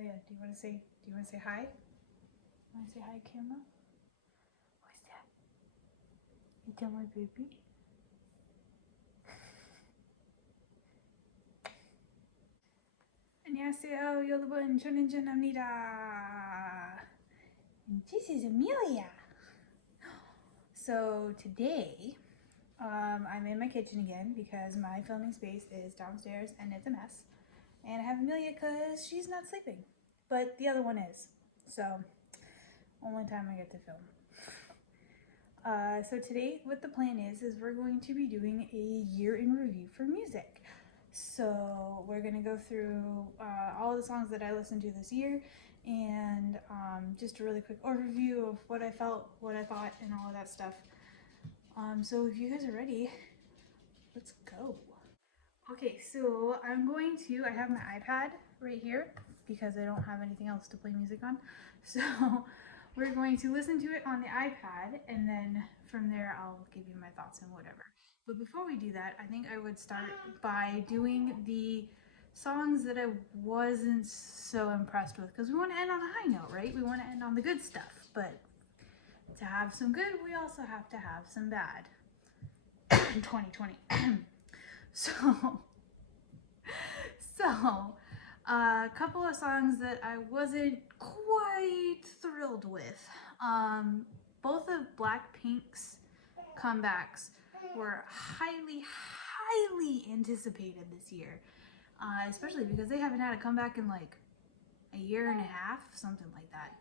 Emilia, do you want to say hi? Want to say hi, camera? What's that? Is that my baby? 안녕하세요, 여러분. 저는 전합니다. This is Emilia. So today, I'm in my kitchen again because my filming space is downstairs and it's a mess. And I have Emilia because she's not sleeping, but the other one is. So, only time I get to film. So today, what the plan is we're going to be doing a year in review for music. So we're gonna go through all the songs that I listened to this year, and just a really quick overview of what I felt, what I thought, and all of that stuff. So if you guys are ready, let's go. Okay, so I have my iPad right here because I don't have anything else to play music on. So we're going to listen to it on the iPad, and then from there I'll give you my thoughts and whatever. But before we do that, I think I would start by doing the songs that I wasn't so impressed with, because we want to end on a high note, right? We want to end on the good stuff, but to have some good, we also have to have some bad in 2020. So a couple of songs that I wasn't quite thrilled with. Both of Blackpink's comebacks were highly anticipated this year, especially because they haven't had a comeback in like a year and a half, something like that.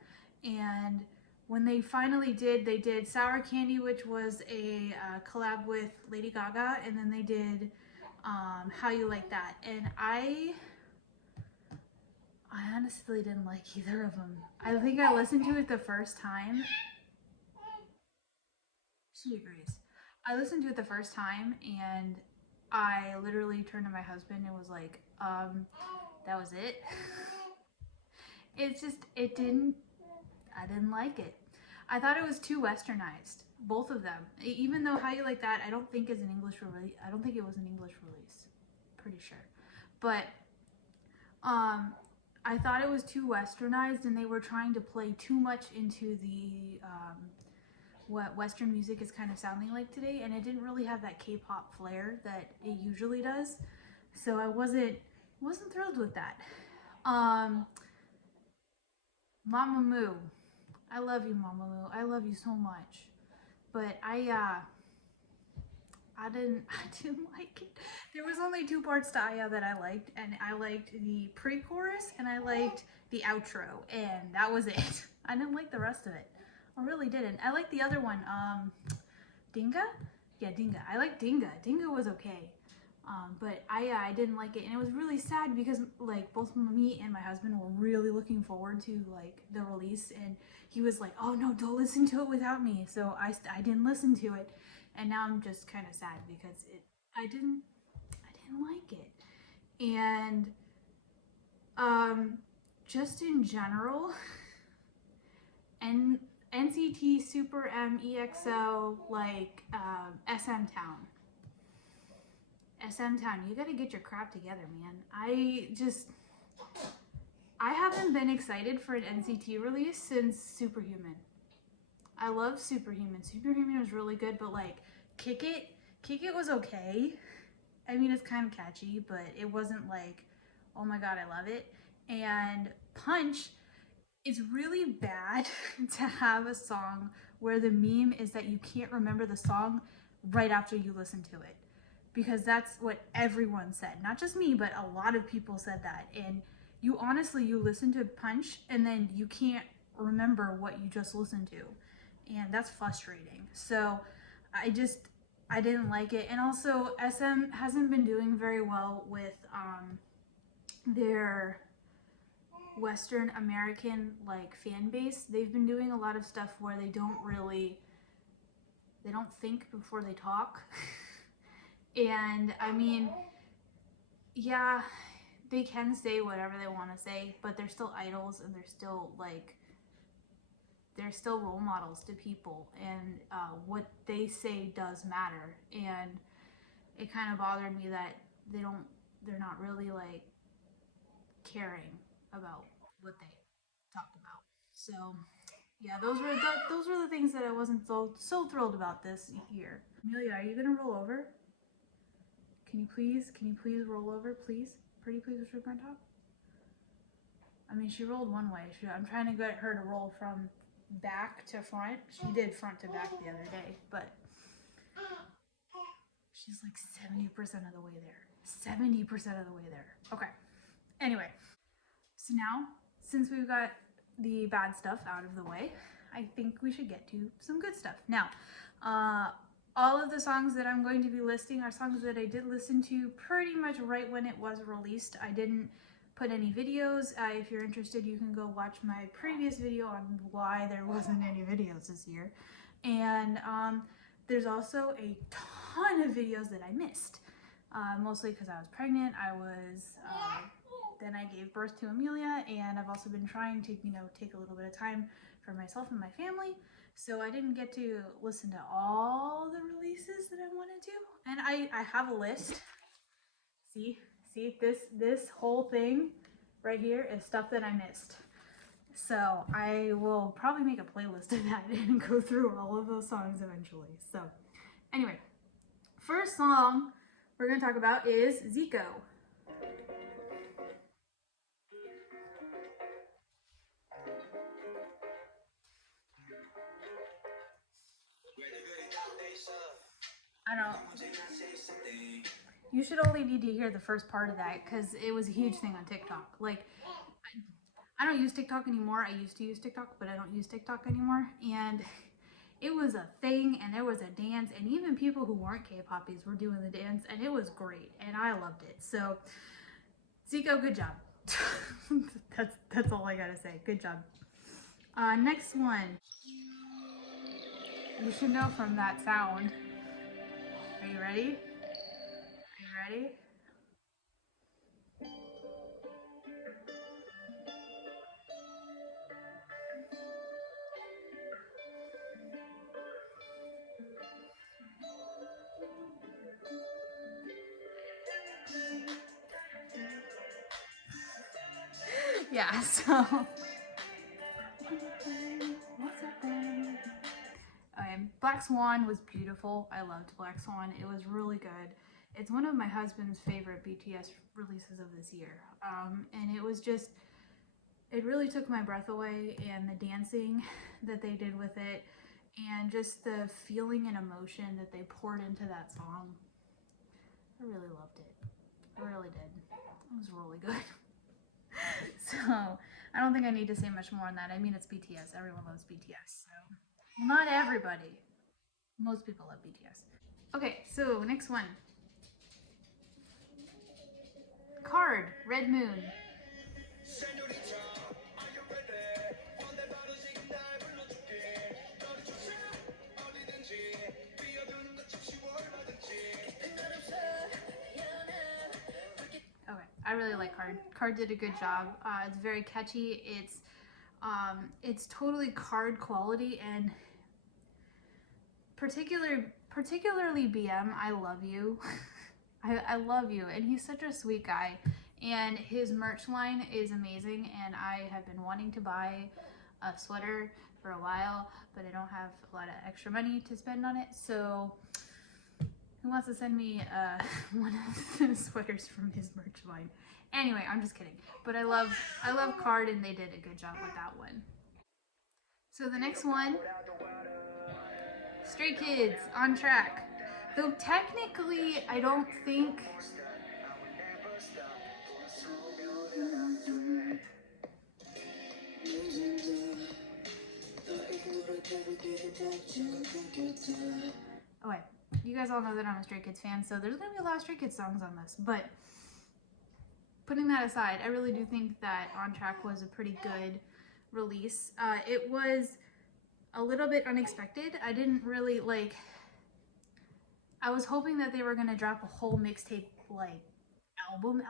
And when they finally did, they did Sour Candy, which was a collab with Lady Gaga, and then they did How You Like That. And I honestly didn't like either of them. I think I listened to it the first time. She agrees. I listened to it the first time, and I literally turned to my husband and was like, that was it. It's just, I didn't like it. I thought it was too westernized, both of them. Even though How You Like That, I don't think is an English release. I don't think it was an English release. Pretty sure. But I thought it was too westernized, and they were trying to play too much into the what Western music is kind of sounding like today, and it didn't really have that K-pop flair that it usually does. So I wasn't thrilled with that. Mamamoo. I love you, Mamamoo. I love you so much. But I didn't like it. There was only two parts to Aya that I liked, and I liked the pre-chorus and I liked the outro, and that was it. I didn't like the rest of it. I really didn't. I liked the other one, Dinga? Yeah, Dinga. I liked Dinga. Dinga was okay. But I didn't like it, and it was really sad because like both me and my husband were really looking forward to like the release, and he was like, "Oh no, don't listen to it without me." So I didn't listen to it, and now I'm just kind of sad because I didn't like it, and just in general, and NCT Super M EXO like SM Town, you gotta get your crap together, man. I haven't been excited for an NCT release since Superhuman. I love Superhuman. Superhuman was really good, but like Kick It was okay. I mean, it's kind of catchy, but it wasn't like, oh my god, I love it. And Punch, it's really bad to have a song where the meme is that you can't remember the song right after you listen to it. Because that's what everyone said. Not just me, but a lot of people said that. And you listen to Punch and then you can't remember what you just listened to. And that's frustrating. So I didn't like it. And also SM hasn't been doing very well with their Western American like fan base. They've been doing a lot of stuff where they don't think before they talk. And I mean, yeah, they can say whatever they want to say, but they're still idols, and they're still role models to people, and what they say does matter. And it kind of bothered me that they're not really like caring about what they talked about. So yeah, those were the things that I wasn't so thrilled about this year. Amelia, are you gonna roll over? Can you please roll over, please? Pretty please with sugar on top. I mean, she rolled one way. I'm trying to get her to roll from back to front. She did front to back the other day, but she's like 70% of the way there. 70% of the way there. Okay. Anyway, so now, since we've got the bad stuff out of the way, I think we should get to some good stuff. Now, all of the songs that I'm going to be listing are songs that I did listen to pretty much right when it was released. I didn't put any videos. If you're interested, you can go watch my previous video on why there wasn't any videos this year. And there's also a ton of videos that I missed, mostly because I was pregnant. Then I gave birth to Emilia, and I've also been trying to, take a little bit of time for myself and my family. So I didn't get to listen to all the releases that I wanted to. And I have a list. See, this whole thing right here is stuff that I missed. So I will probably make a playlist of that and go through all of those songs eventually. So anyway, first song we're gonna talk about is Zico. I don't know. You should only need to hear the first part of that because it was a huge thing on TikTok. Like, I don't use TikTok anymore. I used to use TikTok, but I don't use TikTok anymore. And it was a thing, and there was a dance, and even people who weren't K-poppies were doing the dance, and it was great, and I loved it. So, Zico, good job. that's all I gotta say. Good job. Next one. You should know from that sound. Are you ready? Are you ready? Yeah, so Black Swan was beautiful. I loved Black Swan. It was really good. It's one of my husband's favorite BTS releases of this year. And it was just, it really took my breath away, and the dancing that they did with it, and just the feeling and emotion that they poured into that song. I really loved it. I really did. It was really good. So I don't think I need to say much more on that. I mean, it's BTS. Everyone loves BTS. So, well, not everybody. Most people love BTS. Okay, so next one. Card, Red Moon. I really like Card. Card did a good job. It's very catchy. It's totally Card quality, and particularly BM. I love you. I love you, and he's such a sweet guy. And his merch line is amazing, and I have been wanting to buy a sweater for a while, but I don't have a lot of extra money to spend on it. So who wants to send me one of the sweaters from his merch line? Anyway, I'm just kidding. But I love Card, and they did a good job with that one. So the next one, Stray Kids, On Track. Though technically, I don't think... Oh wait, you guys all know that I'm a Stray Kids fan, so there's gonna be a lot of Stray Kids songs on this, but putting that aside, I really do think that On Track was a pretty good release. It was a little bit unexpected. I didn't really I was hoping that they were gonna drop a whole mixtape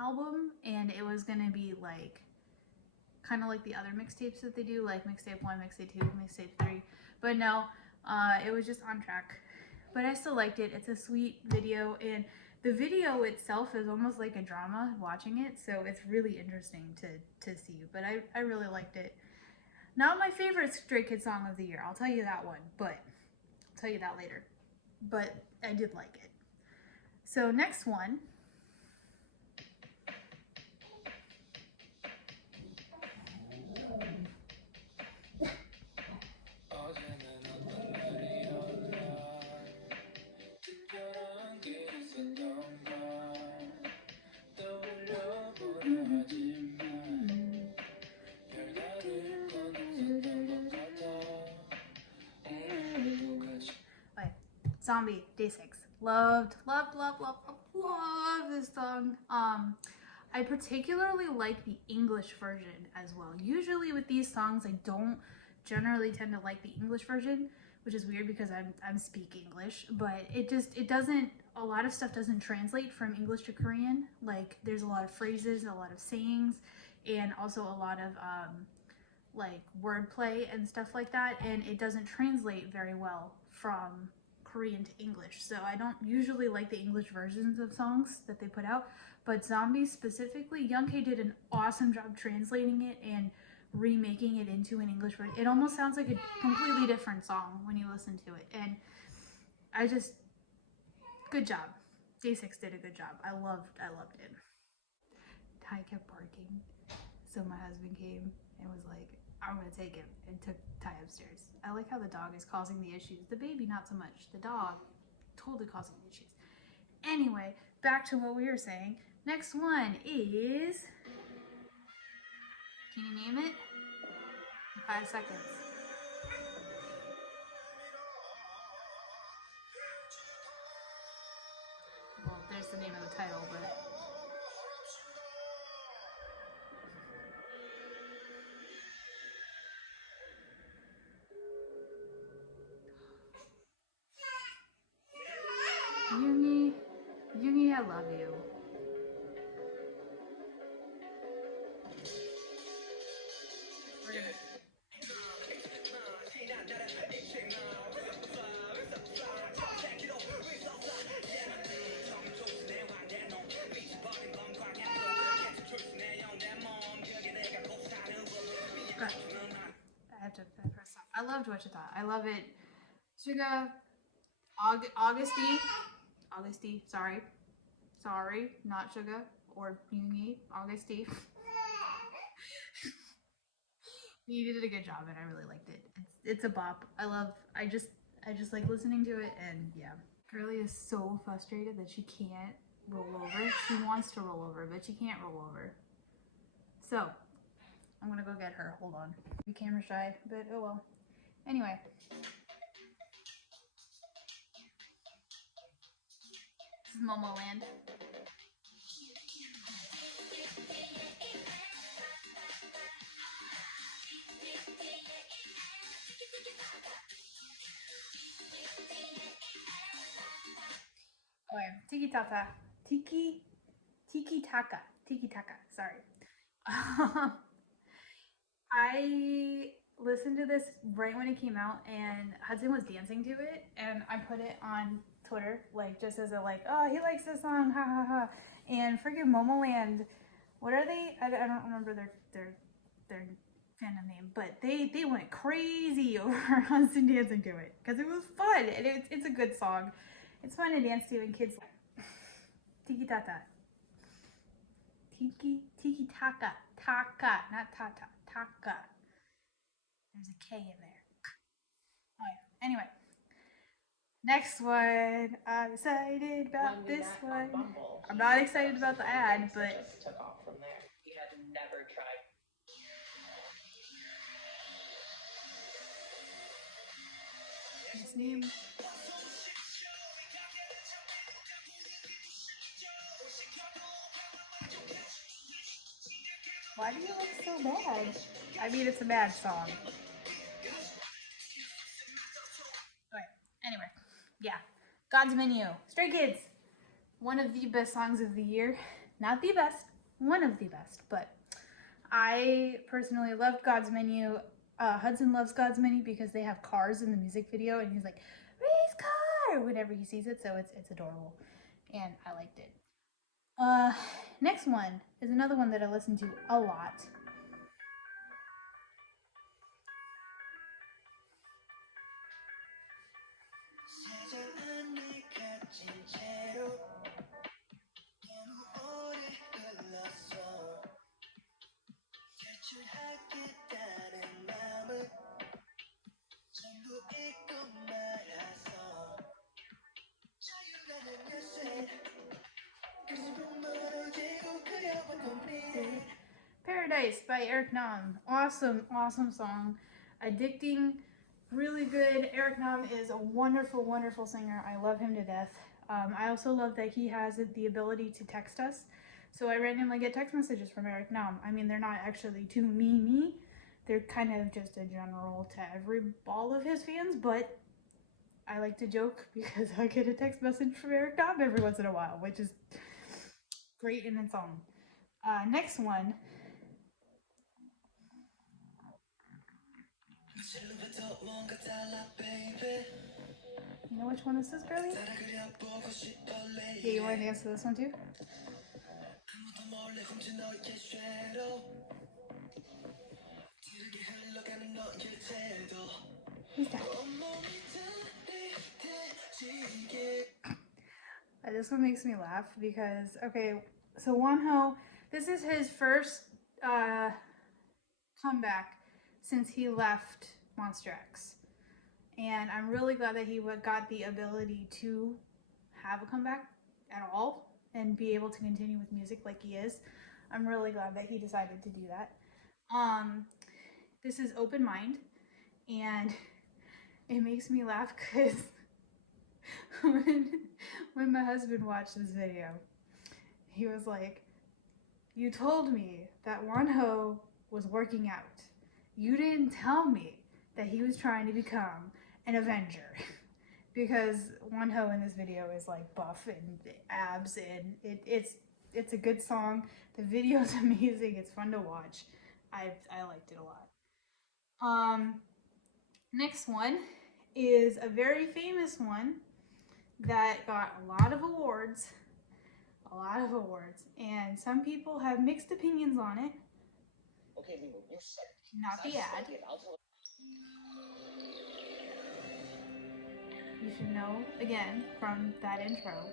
album, and it was gonna be kind of like the other mixtapes that they do, like mixtape 1, mixtape 2, mixtape 3, but no, it was just On Track. But I still liked it. It's a sweet video, and The video itself is almost like a drama watching it, so it's really interesting to see. But I really liked it. Not my favorite Stray Kids song of the year, I'll tell you that one, but I'll tell you that later. But I did like it. So next one. Zombie, Day 6. Loved this song. I particularly like the English version as well. Usually with these songs, I don't generally tend to like the English version, which is weird because I'm speak English, but it doesn't, a lot of stuff doesn't translate from English to Korean. Like there's a lot of phrases, a lot of sayings, and also a lot of like wordplay and stuff like that, and it doesn't translate very well from Korean to English. So I don't usually like the English versions of songs that they put out, but Zombies specifically, Younghae did an awesome job translating it and remaking it into an English version. It almost sounds like a completely different song when you listen to it, and I just, good job. Day 6 did a good job. I loved it. Ty kept barking, so my husband came and was like, I'm gonna take him, and took Ty upstairs. I like how the dog is causing the issues. The baby, not so much. The dog, totally causing the issues. Anyway, back to what we were saying. Next one is, can you name it? 5 seconds. Well, there's the name of the title, but Yoongi, I love you. We're gonna. I have to press stop. I loved Wichita. I love it. Suga, Augusty, sorry, not Suga or Yoongi, Augusty. He did a good job, and I really liked it. It's a bop. I just like listening to it, and yeah. Girlie is so frustrated that she can't roll over. She wants to roll over, but she can't roll over. So I'm gonna go get her. Hold on. Be camera shy, but oh well. Anyway. This is Momo Land. Okay, Tiki Taka, sorry. I listened to this right when it came out, and Hudson was dancing to it, and I put it on Twitter, like, just as a, like, oh, he likes this song, ha ha ha. And freaking Momoland, what are they? I don't remember their fandom name, but they went crazy over Hudson dancing to it, because it was fun, and it's a good song. It's fun to dance to, and kids like Tiki Taka. Tiki Taka. Taka, not Tata. Taka. There's a K in there. Oh, yeah. Anyway. Next one. I'm excited about this one. I'm not excited about the ad, but just took off from there. He had never tried. His name. Why do you look so bad? I mean, it's a bad song. Okay, anyway. Yeah. God's Menu. Stray Kids. One of the best songs of the year. Not the best. One of the best. But I personally loved God's Menu. Hudson loves God's Menu because they have cars in the music video. And he's like, race car! Whenever he sees it. So it's adorable. and I liked it. Next one is another one that I listen to a lot. Paradise by Eric Nam. Awesome, awesome song. Addicting, really good. Eric Nam is a wonderful, wonderful singer. I love him to death. I also love that he has the ability to text us. So I randomly get text messages from Eric Nam. I mean, they're not actually to me. They're kind of just a general to all of his fans, but I like to joke because I get a text message from Eric Nam every once in a while, which is great in its own. Next one. You know which one this is, girlie? Yeah, you want to dance to this one too? Who's that? This one makes me laugh because, okay, so Wonho, this is his first comeback since he left Monster X. And I'm really glad that he got the ability to have a comeback at all and be able to continue with music like he is. I'm really glad that he decided to do that. This is Open Mind, and it makes me laugh because when my husband watched this video, he was like, "You told me that Wonho was working out. You didn't tell me that he was trying to become an Avenger." Because Wonho in this video is like buff and abs, and it's a good song. The video is amazing. It's fun to watch. I liked it a lot. Next one is a very famous one that got a lot of awards. And some people have mixed opinions on it. Not the ad. You should know, again, from that intro.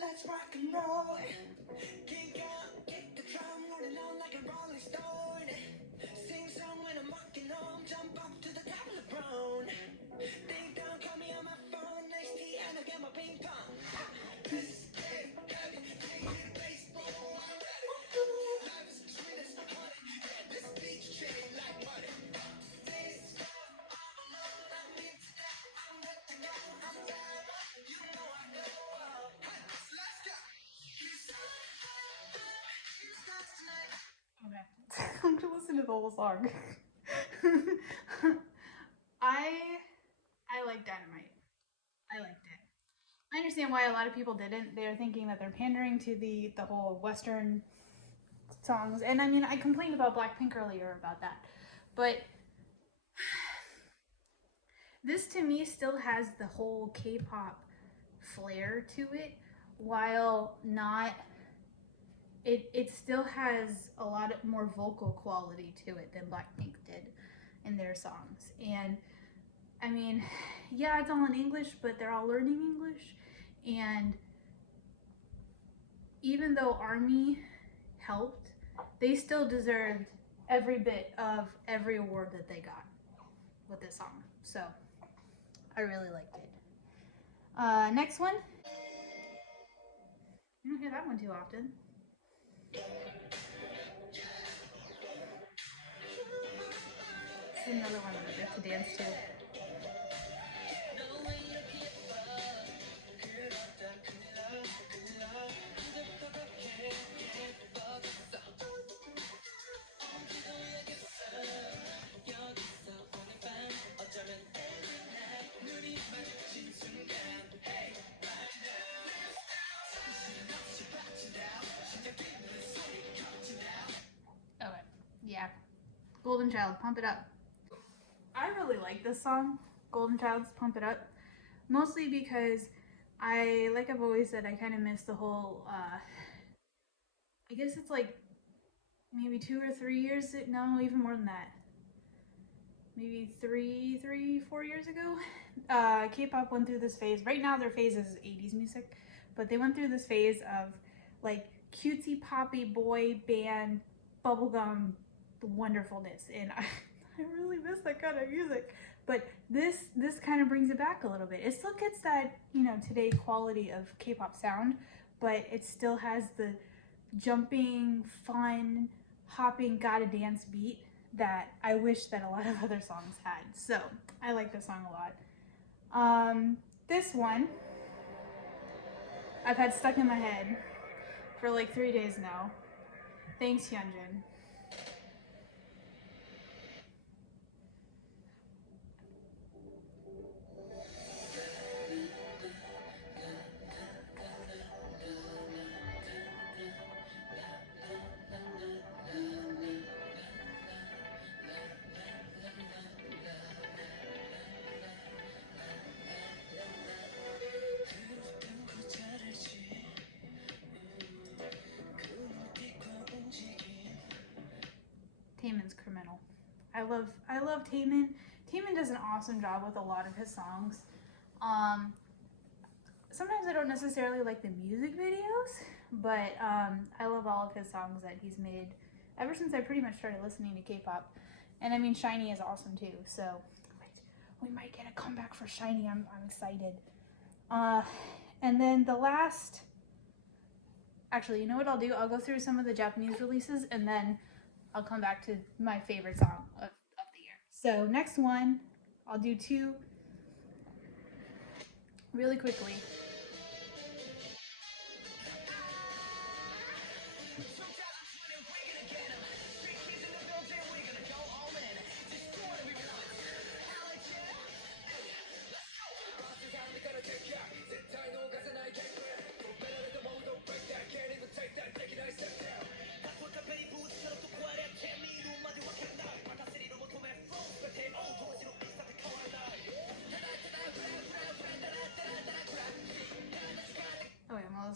Let's rock and roll. Kick out, kick the drum, rolling on like a rolling stone. Sing song when I'm walking home, jump up to the top of the brown. Ding dong, call me on my phone, next tea, and I'll get my ping pong. This game, heavy, taking baseball, I'm ready. Life is sweet as honey, yeah, this beach chain like money. This love, I'm alone, I need to die, I'm good to go, I'm tired, you know I go. Let's go. Okay. I'm gonna listen to the whole song. I like Dynamite. I liked it. I understand why a lot of people didn't. They're thinking that they're pandering to the whole Western songs. And I mean, I complained about Blackpink earlier about that. But this to me still has the whole K-pop flair to it, while not, it still has a lot more vocal quality to it than Blackpink did in their songs. And I mean, yeah, it's all in English, but they're all learning English. And even though ARMY helped, they still deserved every bit of every award that they got with this song. So I really liked it. Next one. You don't hear that one too often. This is another one that I like to dance to. Golden Child, Pump It Up. I really like this song, Golden Child's Pump It Up, mostly because like I've always said, I kind of miss the whole, I guess it's like maybe 2 or 3 years, no, even more than that. Maybe 4 years ago, K-pop went through this phase. Right now their phase is 80s music, but they went through this phase of like cutesy poppy boy band bubblegum wonderfulness, and I really miss that kind of music. But this kind of brings it back a little bit. It still gets that, you know, today quality of K-pop sound, but it still has the jumping, fun, hopping, gotta dance beat that I wish that a lot of other songs had. So I like this song a lot. This one I've had stuck in my head for like 3 days now. Thanks, Hyunjin. Taemin's criminal. I love Taemin. Taemin does an awesome job with a lot of his songs. Sometimes I don't necessarily like the music videos, but I love all of his songs that he's made ever since I pretty much started listening to K-pop. And I mean, Shiny is awesome too. So we might get a comeback for Shiny. I'm excited. And then the last, actually, you know what I'll do? I'll go through some of the Japanese releases and then I'll come back to my favorite song of the year. So next one, I'll do 2 really quickly.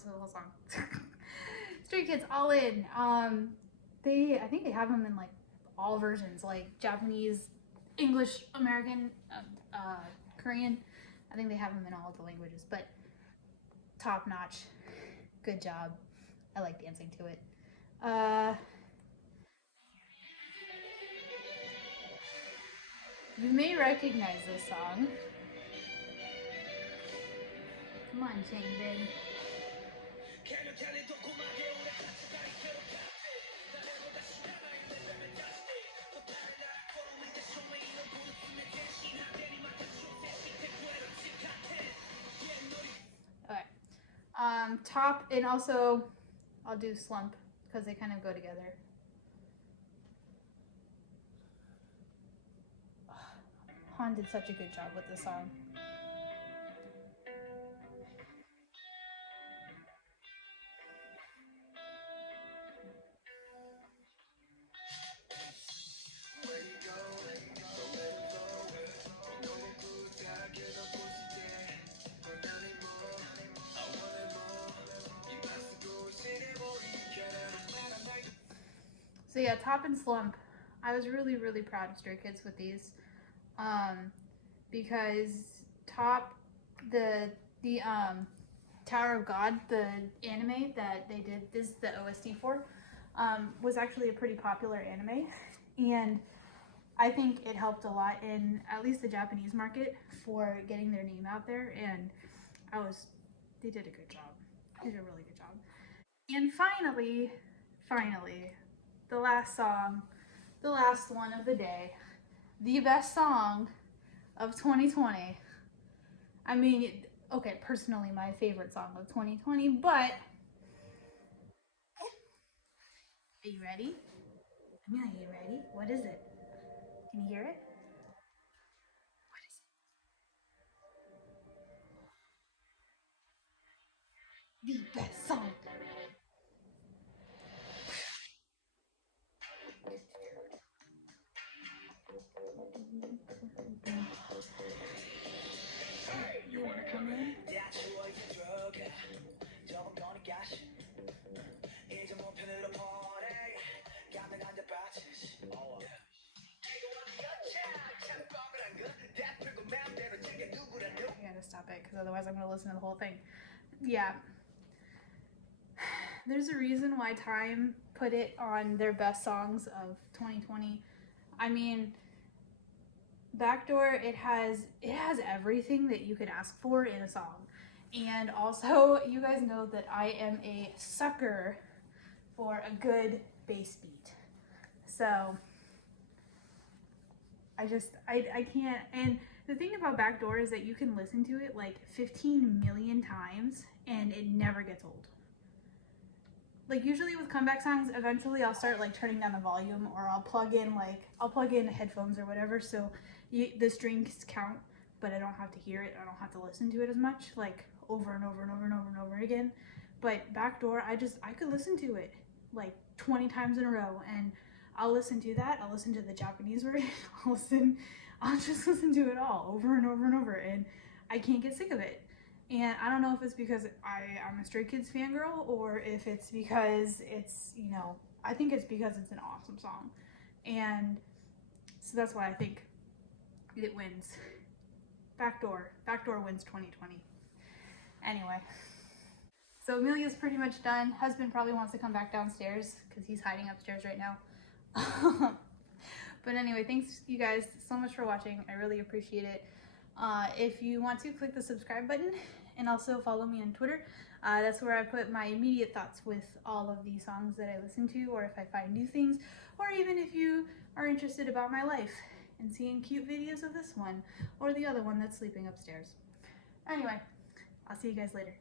The whole song. Stray Kids, All In. I think they have them in like all versions, like Japanese, English, American, Korean. I think they have them in all the languages, but top notch. Good job. I like dancing to it. You may recognize this song. Come on, Changbin. Okay. Top, and also I'll do Slump because they kind of go together. Han did such a good job with this song. So yeah, Top and Slump. I was really, really proud of Stray Kids with these, because Top, the Tower of God, the anime that they did this the OST for, was actually a pretty popular anime, and I think it helped a lot in at least the Japanese market for getting their name out there, and they did a good job. They did a really good job. And finally, the last song, the last one of the day, the best song of 2020. I mean, okay, personally my favorite song of 2020, but are you ready? Emilia, are you ready? What is it? Can you hear it? What is it? The best song. bit because otherwise I'm going to listen to the whole thing. Yeah. There's a reason why Time put it on their best songs of 2020. I mean, Backdoor, it has everything that you could ask for in a song. And also, you guys know that I am a sucker for a good bass beat. So I can't. And the thing about Backdoor is that you can listen to it like 15 million times and it never gets old. Like usually with comeback songs, eventually I'll start like turning down the volume, or I'll plug in headphones or whatever, so the strings count, but I don't have to hear it. I don't have to listen to it as much, like over and over and over and over and over again. But Backdoor, I could listen to it like 20 times in a row, and I'll listen to that. I'll listen to the Japanese version. I'll just listen to it all over and over and over, and I can't get sick of it. And I don't know if it's because I'm a Stray Kids fangirl, or if it's because it's, I think it's because it's an awesome song. And so that's why I think it wins. Backdoor wins 2020. Anyway. So Emilia's pretty much done. Husband probably wants to come back downstairs because he's hiding upstairs right now. But anyway, thanks you guys so much for watching. I really appreciate it. If you want to, click the subscribe button and also follow me on Twitter. That's where I put my immediate thoughts with all of the songs that I listen to, or if I find new things, or even if you are interested about my life and seeing cute videos of this one or the other one that's sleeping upstairs. Anyway, I'll see you guys later.